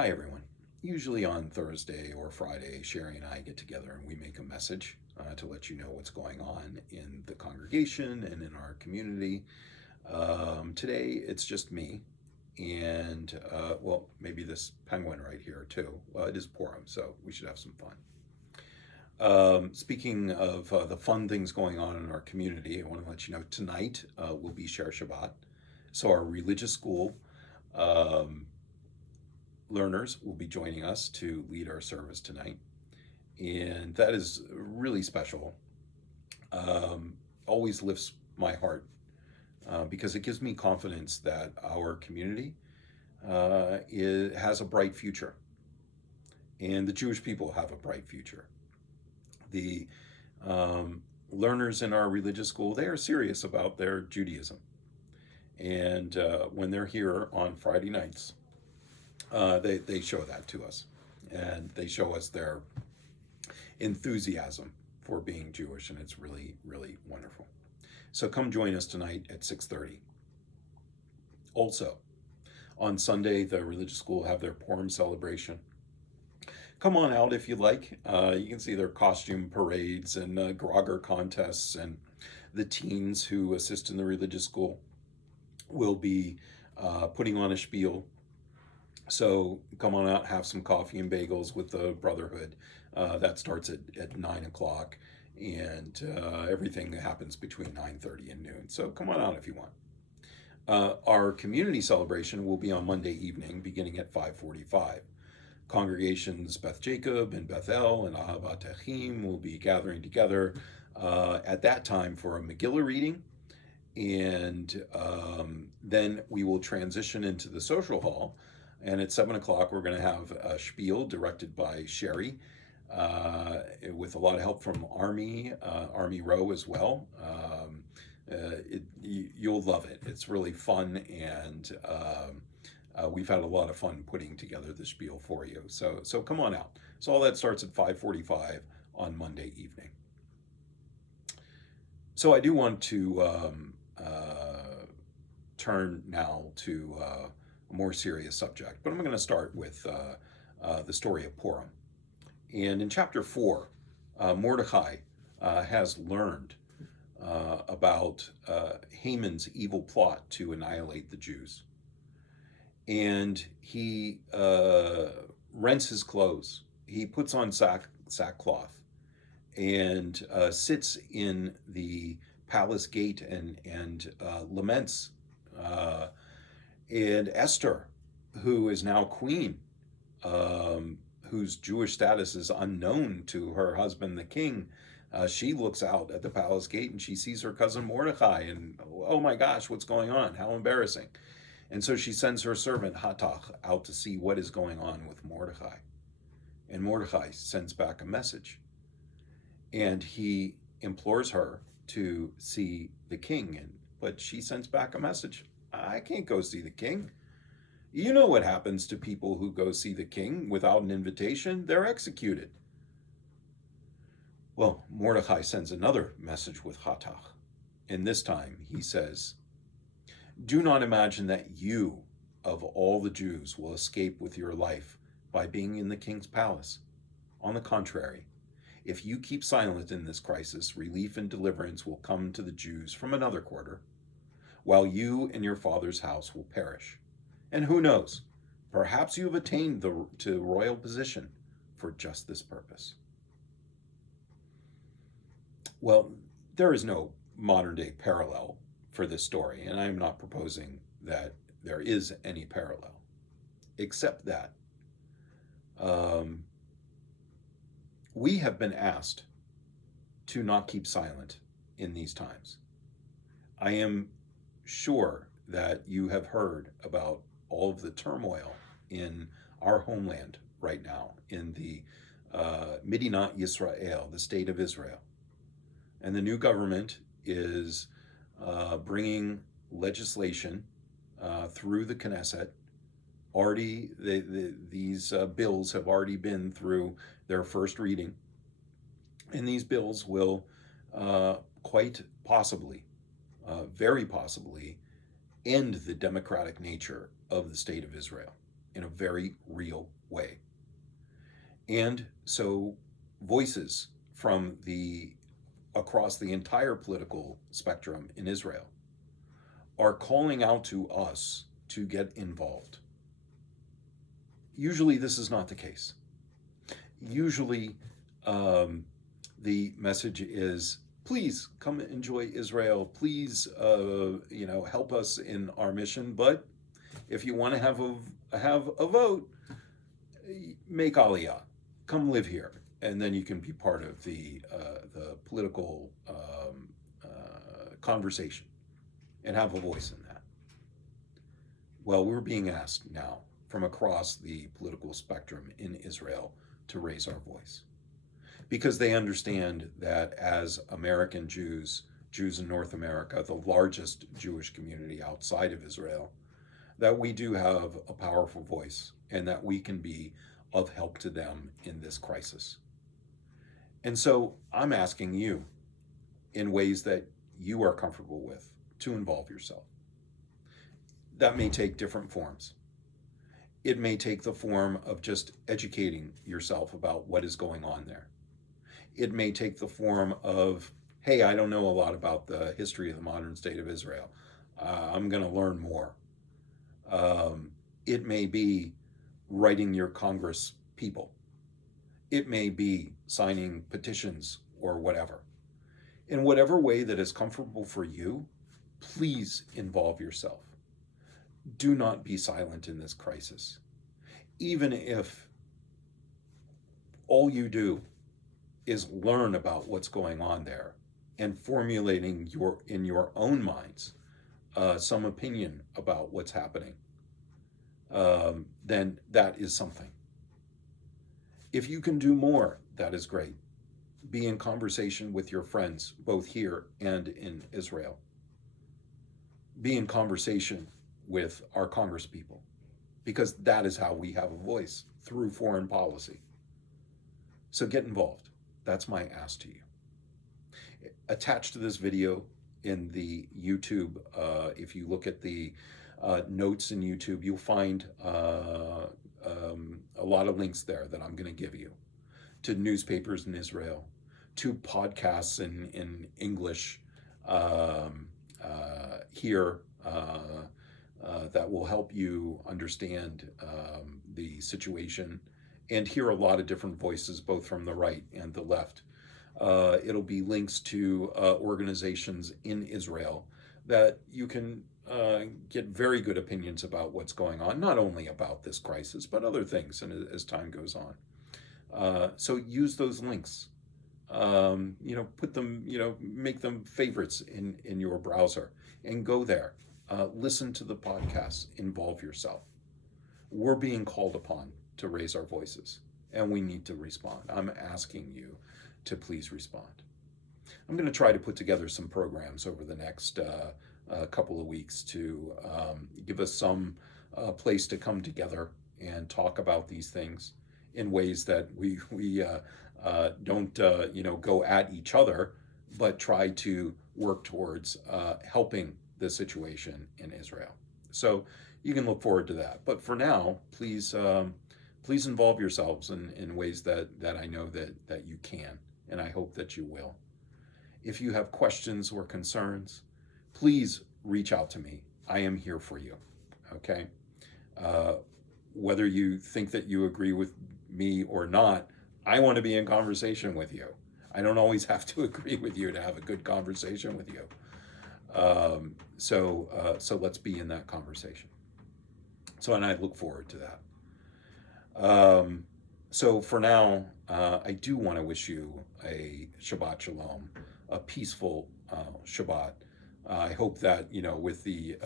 Hi, everyone. Usually on Thursday or Friday, Sherry and I get together and we make a message to let you know what's going on in the congregation and in our community. Today, it's just me and, well, maybe this penguin right here, too. It is Purim, so we should have some fun. Speaking of the fun things going on in our community, I want to let you know tonight will be Share Shabbat. So, our religious school. Um, Learners will be joining us to lead our service tonight, and that is really special. Always lifts my heart because it gives me confidence that our community has a bright future, and the Jewish people have a bright future. The learners in our religious school, they are serious about their Judaism, and when they're here on Friday nights, they show that to us, and they show us their enthusiasm for being Jewish, and it's really, really wonderful. So come join us tonight at 6:30. Also, on Sunday, the religious school will have their Purim celebration. Come on out if you like. You can see their costume parades and grogger contests, and the teens who assist in the religious school will be putting on a spiel. So come on out, have some coffee and bagels with the Brotherhood. That starts at 9 o'clock, and everything happens between 9:30 and noon. So come on out if you want. Our community celebration will be on Monday evening, beginning at 5:45. Congregations Beth Jacob and Beth El and Ahavat Achim will be gathering together at that time for a Megillah reading, and then we will transition into the social hall. And at 7 o'clock, we're going to have a spiel directed by Sherry, with a lot of help from Army Row as well. You'll love it. It's really fun, and we've had a lot of fun putting together the spiel for you. So come on out. So all that starts at 5:45 on Monday evening. So I do want to turn now to a more serious subject, but I'm going to start with the story of Purim. And in chapter 4, Mordecai has learned about Haman's evil plot to annihilate the Jews. And he rents his clothes. He puts on sackcloth and sits in the palace gate and laments. And Esther, who is now queen, whose Jewish status is unknown to her husband, the king, she looks out at the palace gate and she sees her cousin Mordecai, and oh my gosh, what's going on? How embarrassing. And so she sends her servant Hatach out to see what is going on with Mordecai. And Mordecai sends back a message. And he implores her to see the king, but she sends back a message. I can't go see the king. You know what happens to people who go see the king without an invitation? They're executed. Well, Mordecai sends another message with Hatach, and this time he says, "Do not imagine that you, of all the Jews, will escape with your life by being in the king's palace. On the contrary, if you keep silent in this crisis, relief and deliverance will come to the Jews from another quarter, while you and your father's house will perish. And who knows, perhaps you have attained to royal position for just this purpose." Well, there is no modern day parallel for this story, and I am not proposing that there is any parallel, except that we have been asked to not keep silent in these times. I am sure that you have heard about all of the turmoil in our homeland right now, in the Medinat Yisrael, the state of Israel. And the new government is bringing legislation through the Knesset. Already, these bills have already been through their first reading. And these bills will quite possibly, very possibly, end the democratic nature of the state of Israel. in a very real way. And so voices from across the entire political spectrum in Israel are calling out to us to get involved. Usually this is not the case. Usually the message is, please come enjoy Israel. Please, help us in our mission. But if you want to have a vote, make Aliyah, come live here, and then you can be part of the political conversation and have a voice in that. Well, we're being asked now from across the political spectrum in Israel to raise our voice, because they understand that as American Jews in North America, the largest Jewish community outside of Israel, that we do have a powerful voice and that we can be of help to them in this crisis. And so I'm asking you, in ways that you are comfortable with, to involve yourself. That may take different forms. It may take the form of just educating yourself about what is going on there. It may take the form of, hey, I don't know a lot about the history of the modern state of Israel. I'm going to learn more. It may be writing your Congress people. It may be signing petitions or whatever. In whatever way that is comfortable for you, please involve yourself. Do not be silent in this crisis. Even if all you do is learn about what's going on there and formulating in your own minds some opinion about what's happening, then that is something. If you can do more, that is great. Be in conversation with your friends, both here and in Israel. Be in conversation with our congresspeople, because that is how we have a voice, through foreign policy. So get involved. That's my ask to you. Attached to this video in the YouTube, if you look at the notes in YouTube, you'll find a lot of links there that I'm going to give you to newspapers in Israel, to podcasts in English here that will help you understand the situation and hear a lot of different voices, both from the right and the left. It'll be links to organizations in Israel that you can get very good opinions about what's going on, not only about this crisis, but other things, and as time goes on. So use those links. Put them, make them favorites in your browser and go there. Listen to the podcasts, involve yourself. We're being called upon to raise our voices, and we need to respond. I'm asking you to please respond. I'm going to try to put together some programs over the next couple of weeks to give us some place to come together and talk about these things in ways that we don't go at each other, but try to work towards helping the situation in Israel. So you can look forward to that. But for now, please involve yourselves in ways that I know that you can, and I hope that you will. If you have questions or concerns, please reach out to me. I am here for you, okay? Whether you think that you agree with me or not, I want to be in conversation with you. I don't always have to agree with you to have a good conversation with you. So let's be in that conversation. And I look forward to that. So for now, I do want to wish you a Shabbat Shalom, a peaceful Shabbat. I hope that, with the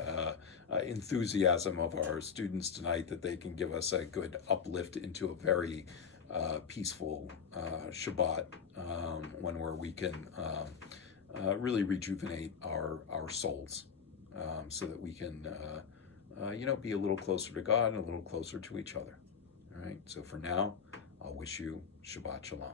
enthusiasm of our students tonight, that they can give us a good uplift into a very peaceful Shabbat, one where we can really rejuvenate our souls, so that we can, be a little closer to God and a little closer to each other. All right. So for now, I'll wish you Shabbat Shalom.